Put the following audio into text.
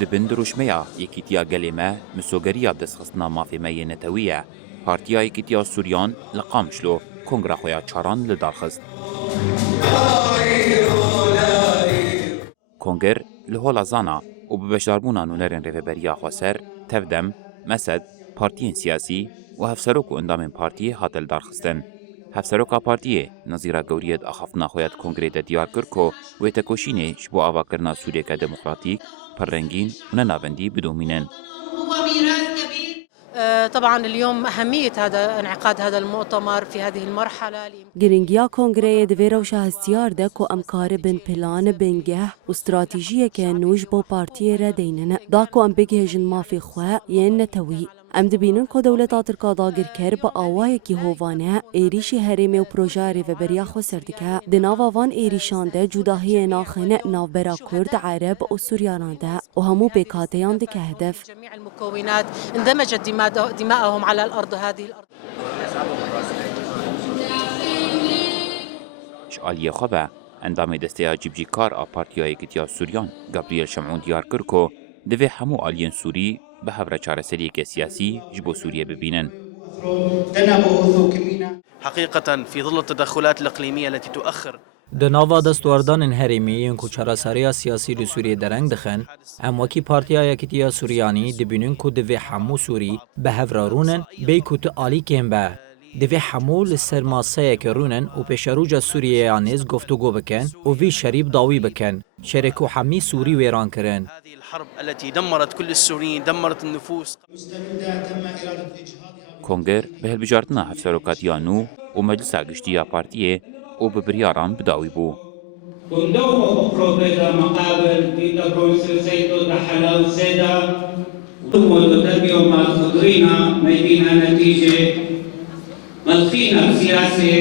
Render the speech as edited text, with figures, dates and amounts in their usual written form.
دبن دروشميا يكيتيا قليمة مسوغريا دسخصنا مافي نتوية بارتيا يكيتيا سوريان لقامشلو كونغرا خويا چاران لدارخست كونغر لهولا زانا وببشداربونا نونرن ريفبريا خوسر تفدم مسد بارتيين سياسي وهفسروكو اندامن بارتي هاتل دارخستن هفسروكا بارتيه نظيرا گوريت اخافنا خویت کنگره ده دیار کرکو و تکوشینه شبو آوا کرنا سوریه که دموکراتیک پررنگین و ننابندی بدومینن. طبعا اليوم أهمية انعقاد هذا المؤتمر في هذه المرحلة گرنگیا کنگره دویرا و شهستیار ده که امکار بن پلان بنگه و استراتیجیه که نوش با پارتی را دیننه دا که ام بگه جن مافی خواه ین نتوی ام دبینن که دولت آترکا داگر کر با آوای که هوانه ایریشی هرمی و پروژاری و بریا خسردکه دناوا وان ایریشان ده جداهی ناخنه ناوبرا کرد عرب و سوریانان ده و همو بکاتیان ده که هدف جميع المكونات اندمجت دماءهم على الأرض هذه الأرض شعالیه خواه اندام دسته جیبجی کار آپارتیای کتیا سوریان گابریل شمعون دیار کرکو دوی همو آلین سوری به هفره چارەسەریەکە که سیاسی جبو سوریه ببینن. حقيقة في ظل التدخلات الإقليمية التي تؤخر دناوا دستوردان هرمی این کوچارەسەریya سیاسی li Sûriyê dereng dixin, em wekî Partiya Yekîtiya Sûriyanî dibînin ku divê hemû Sûrî bi hev re rûnin bêy ku tu alîkên be. Divê hemû li ser maseyeke rûnin û pêşerûca Sûriyê ya nêz guftûgû bikin û vî şerîb dawî bikin. Şerê ku hemî Sûrî wêran kirin. هذه الحرب التي دمرت كل السوريين دمرت النفوس. کنگر به هلبجارتنا هفسروکاتیا نو و مجلسا گشتیا پارتیه و به بریاران بداوی بو. وندوه أخرى مقابل في تبروس زيتو دحلا وسيدا ودربيو ما خضرينا ميدينا نتيجة ملخينا بسياسة